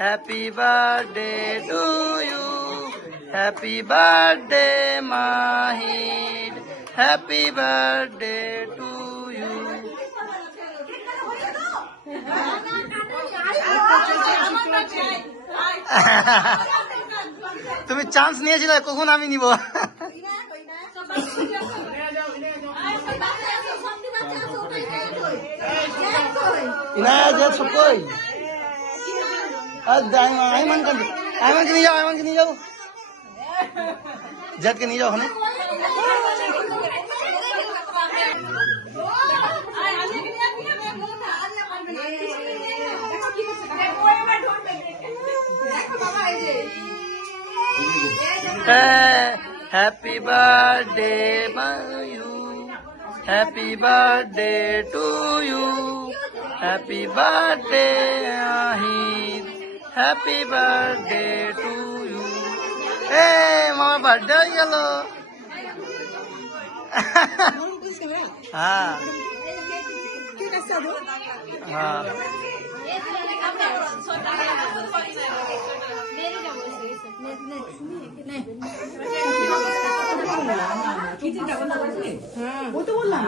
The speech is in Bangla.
Happy birthday to you, happy birthday Mahir, happy birthday to you. তুমি চান্স নিয়েছিলে, কখন আমি নিব? আইমানকে নিয়ে যাও, আইমানকে নিয়ে যাও, জেদকে নিয়ে যাও ওখানে। Happy birthday, you. Happy birthday to you. Happy birthday, Ahid. Happy birthday to you. Hey, mama birthday ho gelo. हाँ हाँ वो तो बोला